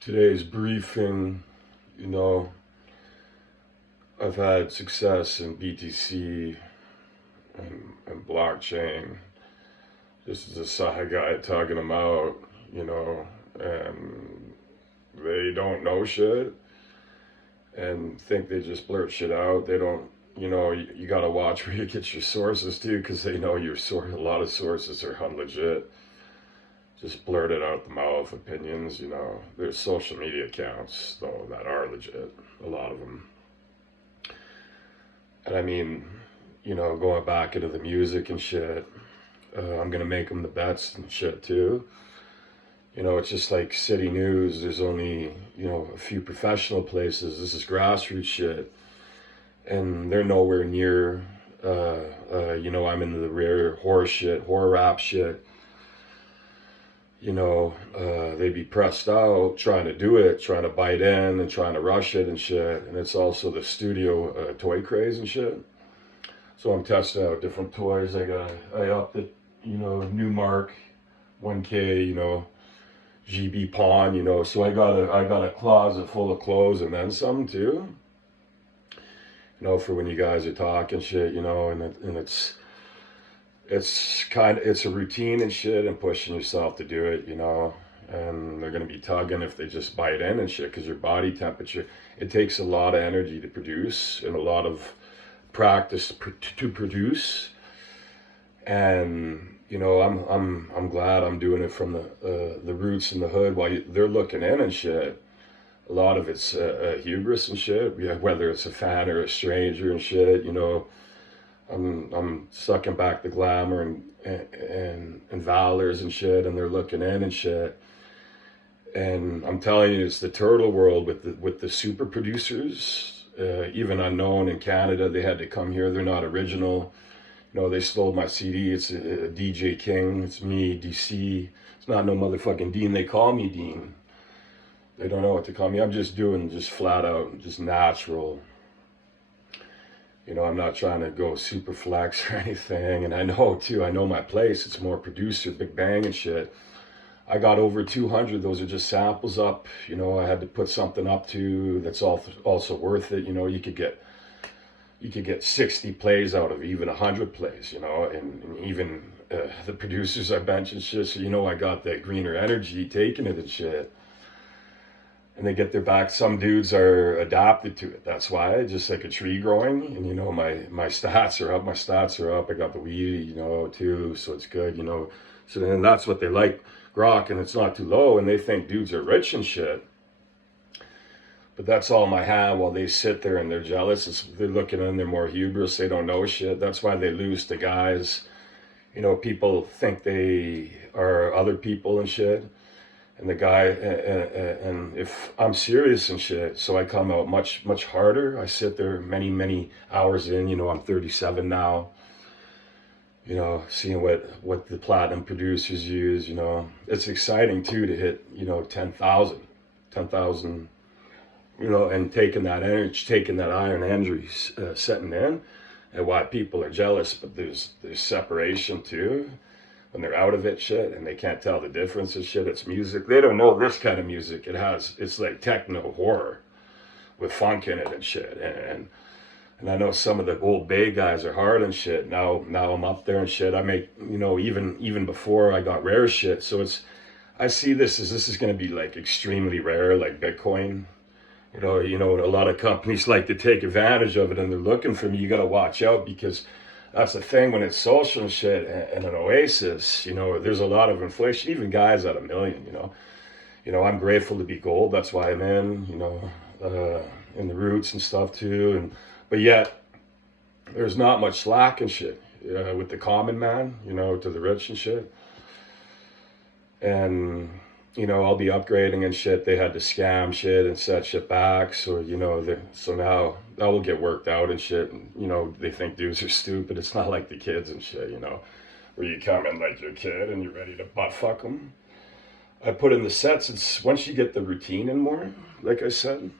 Today's briefing, you know, I've had success in BTC and blockchain. This is a side guy talking them out, you know, and they don't know shit and think they just blurt shit out. They don't, you got to watch where you get your sources too, because they know your source. A lot of sources are unlegit. Just blurted out the mouth opinions, There's social media accounts, though, that are legit, a lot of them. And I mean, going back into the music and shit, I'm going to make them the bets and shit, too. It's just like city news. There's only, a few professional places. This is grassroots shit. And they're nowhere near, I'm into the rare horror shit, horror rap shit. They'd be pressed out trying to do it, trying to bite in and trying to rush it and shit. And it's also the studio toy craze and shit. So I'm testing out different toys. I upped it, Newmark, 1K, GB Pawn, so I got a closet full of clothes and then some too. For when you guys are talking shit, and it's a routine and shit and pushing yourself to do it, and they're going to be tugging if they just bite in and shit, because your body temperature, it takes a lot of energy to produce and a lot of practice to produce. And I'm glad I'm doing it from the roots in the hood while they're looking in and shit. A lot of it's hubris and shit, whether it's a fan or a stranger and shit, I'm sucking back the glamour and valors and shit, and they're looking in and shit. And I'm telling you, it's the turtle world with the super producers, even unknown in Canada. They had to come here. They're not original. They stole my CD. It's a DJ King. It's me, DC. It's not no motherfucking Dean. They call me Dean. They don't know what to call me. I'm just doing just flat out, just natural. I'm not trying to go super flex or anything. And I know my place. It's more producer, Big Bang and shit. I got over 200. Those are just samples up. I had to put something up to that's also worth it. You could get 60 plays out of even 100 plays, and even the producers I mentioned shit. So, I got that greener energy taking it and shit. And they get their back. Some dudes are adapted to it. That's why, just like a tree growing. And my stats are up. My stats are up. I got the weed, too. So it's good, So then that's what they like, grok, and it's not too low. And they think dudes are rich and shit. But that's all my hand while they sit there and they're jealous. They're looking in. They're more hubris. They don't know shit. That's why they lose to guys. People think they are other people and shit. And the guy, and if I'm serious and shit, so I come out much, much harder. I sit there many, many hours in, I'm 37 now, seeing what the platinum producers use, It's exciting too to hit, 10,000, and taking that energy, taking that iron energy, setting in, and why people are jealous, but there's separation too. When they're out of it shit and they can't tell the difference and shit, it's music. They don't know this kind of music. It's like techno horror with funk in it and shit. And I know some of the old Bay guys are hard and shit. Now I'm up there and shit. I make, even before I got rare shit. So I see this is going to be like extremely rare, like Bitcoin. A lot of companies like to take advantage of it and they're looking for me. You got to watch out, because that's the thing when it's social and shit and an oasis, there's a lot of inflation, even guys at $1 million, I'm grateful to be gold. That's why I'm in the roots and stuff too. But yet there's not much slack and shit, with the common man, to the rich and shit. And, I'll be upgrading and shit. They had to scam shit and set shit back. So, so now that will get worked out and shit. And, they think dudes are stupid. It's not like the kids and shit, where you come in like your kid and you're ready to butt fuck them. I put in the sets. It's once you get the routine in more, like I said,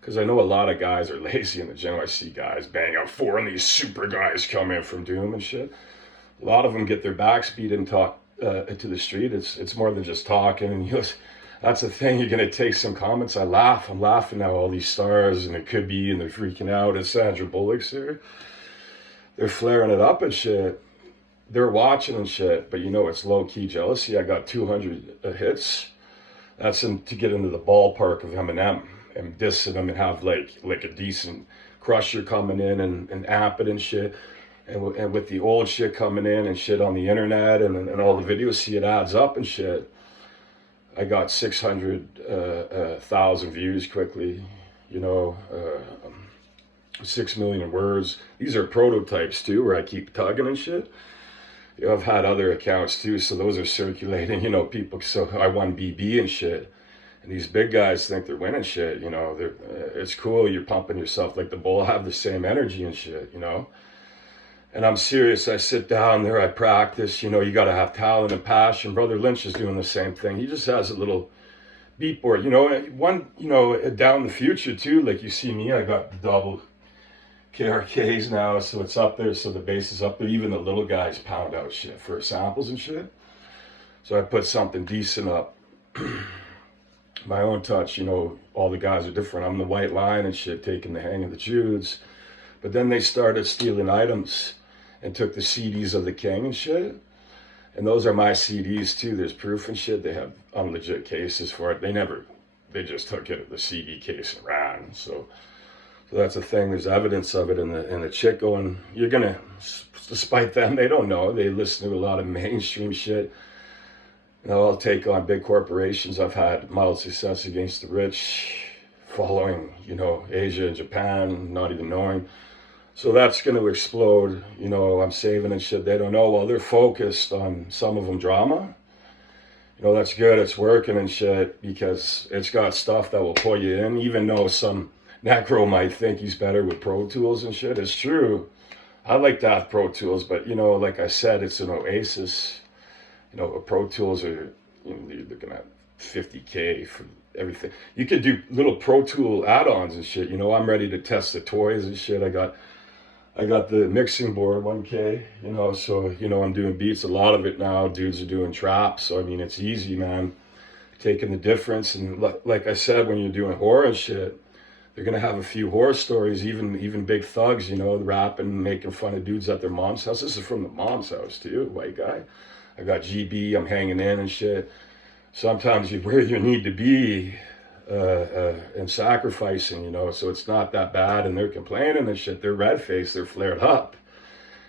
because I know a lot of guys are lazy in the gym. I see guys bang out 4 and these super guys come in from Doom and shit. A lot of them get their backs beat and talk to the street. It's more than just talking. And that's the thing. You're gonna take some comments. I'm laughing now. All these stars, and it could be, and they're freaking out. And Sandra Bullock's there. They're flaring it up and shit. They're watching and shit. But it's low key jealousy. I got 200 hits. That's to get into the ballpark of Eminem and dissing them and have like a decent crusher coming in and amp it and shit. And with the old shit coming in and shit on the internet and all the videos, see, it adds up and shit. I got 600,000 views quickly, 6 million words. These are prototypes too, where I keep tugging and shit. I've had other accounts too, so those are circulating, people. So I won BB and shit. And these big guys think they're winning shit, it's cool, you're pumping yourself like the bull. I have the same energy and shit, And I'm serious. I sit down there, I practice. You got to have talent and passion. Brother Lynch is doing the same thing. He just has a little beat board. Down the future too, like you see me, I got the double KRKs now, so it's up there, so the bass is up there. Even the little guys pound out shit for samples and shit. So I put something decent up. My own touch, all the guys are different. I'm the white line and shit, taking the hang of the Judes. But then they started stealing items and took the CDs of the King and shit. And those are my CDs too. There's proof and shit. They have unlegit cases for it. They just took it, the CD case, and ran. So that's the thing. There's evidence of it. And the chick going, you're going to, despite them, they don't know. They listen to a lot of mainstream shit. I'll take on big corporations. I've had mild success against the rich, following, Asia and Japan, not even knowing. So that's going to explode. I'm saving and shit. They don't know. Well, they're focused on, some of them, drama. That's good. It's working and shit, because it's got stuff that will pull you in, even though some necro might think he's better with Pro Tools and shit. It's true. I like to have Pro Tools, but, like I said, it's an oasis. Pro Tools are, you're looking at $50K for everything. You could do little Pro Tool add-ons and shit. I'm ready to test the toys and shit. I got the mixing board, 1K, so, I'm doing beats. A lot of it now, dudes are doing traps. So, it's easy, man. Taking the difference. And like I said, when you're doing horror and shit, they're going to have a few horror stories, even big thugs, rapping, making fun of dudes at their mom's house. This is from the mom's house, too, white guy. I got GB, I'm hanging in and shit. Sometimes you're where you need to be and sacrificing, so it's not that bad. And they're complaining and shit. They're red-faced, they're flared up.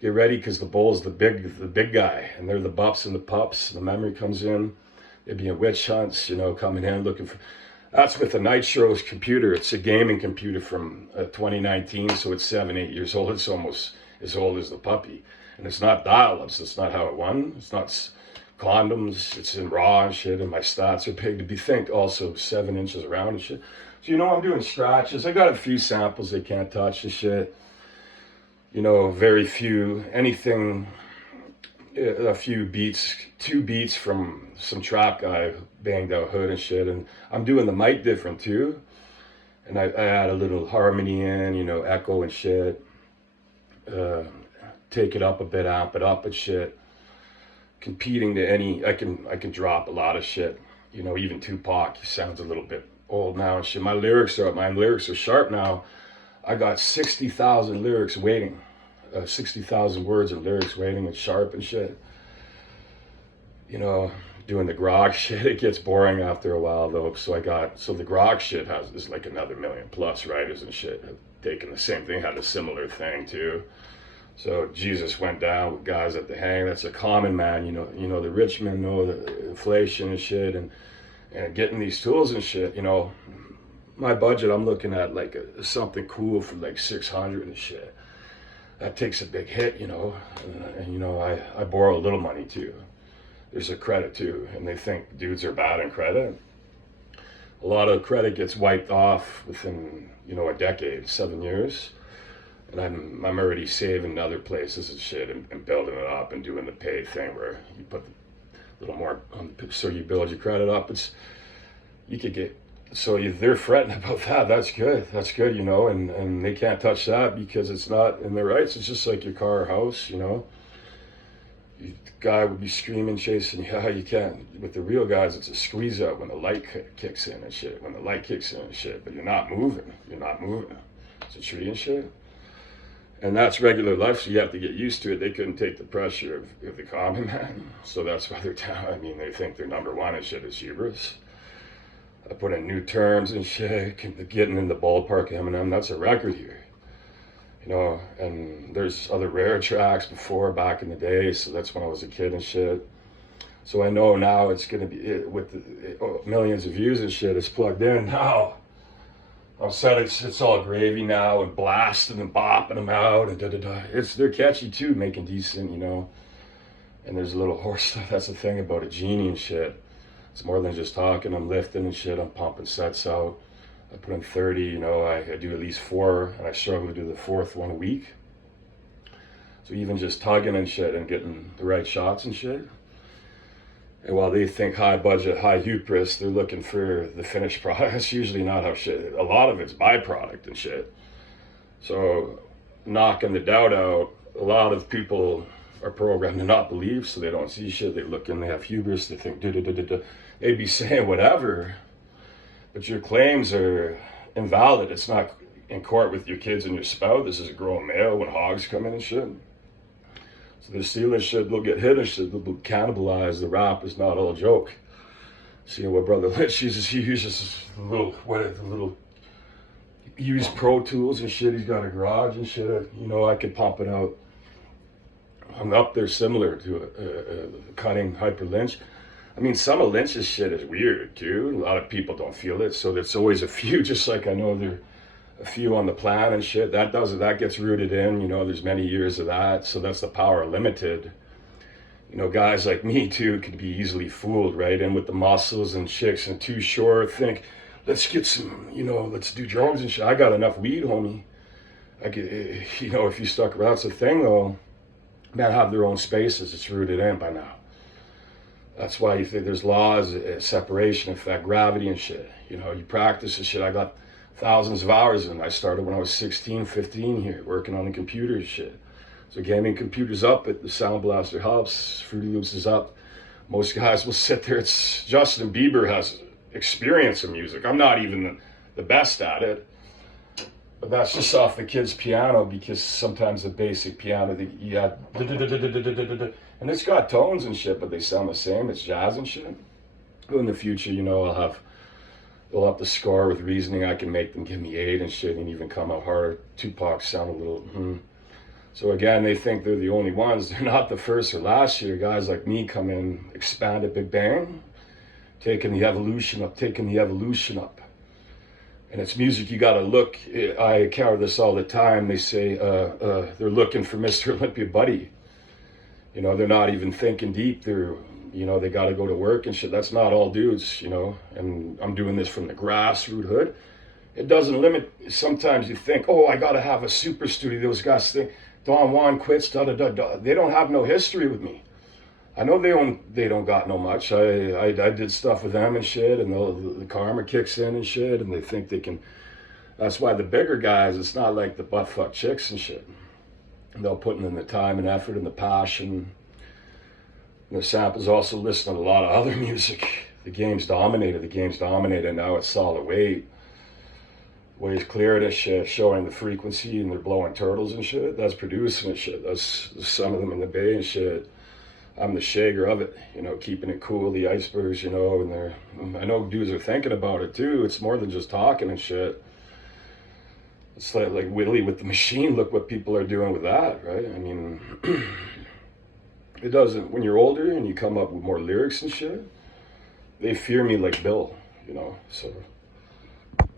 Get ready, because the bull's the big guy, and they're the Bop'Z and the pups. The memory comes in. They'd be in witch hunts, coming in looking for. That's with the Nitro's computer. It's a gaming computer from 2019, so it's 7-8 years old. It's almost as old as the puppy. And it's not dial-ups. That's not how it won. It's not condoms. It's in RAW and shit. And my stats are big to be think. Also 7 inches around and shit. So I'm doing scratches. I got a few samples they can't touch and shit. Very few. Anything. A few beats. 2 beats from some trap guy banged out hood and shit. And I'm doing the mic different too. And I add a little harmony in. Echo and shit. Take it up a bit, amp it up and shit. Competing to any, I can drop a lot of shit. Even Tupac, he sounds a little bit old now and shit. My lyrics are sharp now. I got 60,000 lyrics waiting. 60,000 words of lyrics waiting, and sharp and shit. Doing the grog shit, it gets boring after a while though. So the grog shit is like another 1 million plus writers and shit. Taking the same thing, had a similar thing too. So Jesus went down with guys at the hang. That's a common man, the rich men know the inflation and shit, and getting these tools and shit. My budget, I'm looking at like something cool for like 600 and shit. That takes a big hit, and I borrow a little money too. There's a credit too, and they think dudes are bad in credit. A lot of credit gets wiped off within, a decade, 7 years. And I'm already saving other places and shit, and building it up and doing the pay thing where you put a little more on, so you build your credit up. They're fretting about that. That's good, and they can't touch that because it's not in their rights. It's just like your car or house, The guy would be screaming, chasing, yeah, you can't. With the real guys, it's a squeeze out when the light kicks in and shit. When the light kicks in and shit, but you're not moving. You're not moving. It's a tree and shit. And that's regular life, so you have to get used to it. They couldn't take the pressure of the common man. So that's why they're down. I mean, they think they're number one and shit. It's hubris. I put in new terms and shit. Getting in the ballpark, Eminem, that's a record here. You know, and there's other rare tracks before back in the day, so that's when I was a kid and shit. So I know now it's gonna be, with the millions of views and shit, it's plugged in now. I'm said it's all gravy now and blasting and bopping them out and da-da-da. They're catchy too, making decent, you know. And there's a little horse stuff. That's the thing about a genie and shit. It's more than just talking. I'm lifting and shit. I'm pumping sets out. I put in 30, you know, I do at least 4, and I struggle to do the 4th one a week. So even just tugging and shit and getting the right shots and shit. And while they think high budget, high hubris, they're looking for the finished product. It's usually not how shit. A lot of it's byproduct and shit. So knocking the doubt out, a lot of people are programmed to not believe, so they don't see shit. They look and they have hubris. They think da-da-da-da-da. They'd be saying whatever, but your claims are invalid. It's not in court with your kids and your spouse. This is a grown male when hogs come in and shit. So they're stealing shit, they'll get hit and shit, they'll cannibalize. The rap is not all a joke. Seeing what Brother Lynch uses, he uses the little used Pro Tools and shit. He's got a garage and shit. You know, I could pump it out. I'm up there similar to a cutting Hyper Lynch. I mean, some of Lynch's shit is weird too. A lot of people don't feel it, so there's always a few. Just like I know there are a few on the plan and shit. That gets rooted in. You know, there's many years of that. So that's the power of limited. You know, guys like me too could be easily fooled, right? And with the muscles and chicks and too short, think, let's get some, you know, let's do drugs and shit. I got enough weed, homie. I could, you know, if you stuck around, it's the thing though. Men have their own spaces. It's rooted in by now. That's why you think there's laws, separation effect, gravity and shit. You know, you practice and shit. I got thousands of hours in. I started when I was 16, 15 here, working on the computer and shit. So gaming computers up, the Sound Blaster helps, Fruity Loops is up. Most guys will sit there. It's Justin Bieber has experience in music. I'm not even the best at it. But that's just off the kid's piano, because sometimes the basic piano, you got and it's got tones and shit, but they sound the same. It's jazz and shit. In the future, you know, they'll have to score with reasoning. I can make them give me 8 and shit, and even come out harder. Tupac sound a little. So again, they think they're the only ones. They're not the first or last year. Guys like me come in, expand at Big Bang, taking the evolution up. And it's music you gotta look. I cover this all the time. They say they're looking for Mr. Olympia Buddy. You know, they're not even thinking deep. You know, they gotta go to work and shit. That's not all dudes, you know. And I'm doing this from the grassroots hood. It doesn't limit. Sometimes you think, oh, I gotta have a super studio. Those guys think Don Juan quits. Da. They don't have no history with me. I know they don't got no much. I did stuff with them and shit, and the karma kicks in and shit, and they think they can. That's why the bigger guys, it's not like the butt fuck chicks and shit. They'll put in the time and effort and the passion. And the samples also listen to a lot of other music. The game's dominated. Now it's solid weight. Waves clear this shit, showing the frequency, and they're blowing turtles and shit. That's producing and shit. That's some of them in the bay and shit. I'm the shager of it, you know, keeping it cool, the icebergs, you know, and I know dudes are thinking about it too. It's more than just talking and shit. It's like Willie with the machine. Look what people are doing with that, right? I mean, it doesn't, when you're older and you come up with more lyrics and shit, they fear me like Bill, you know, so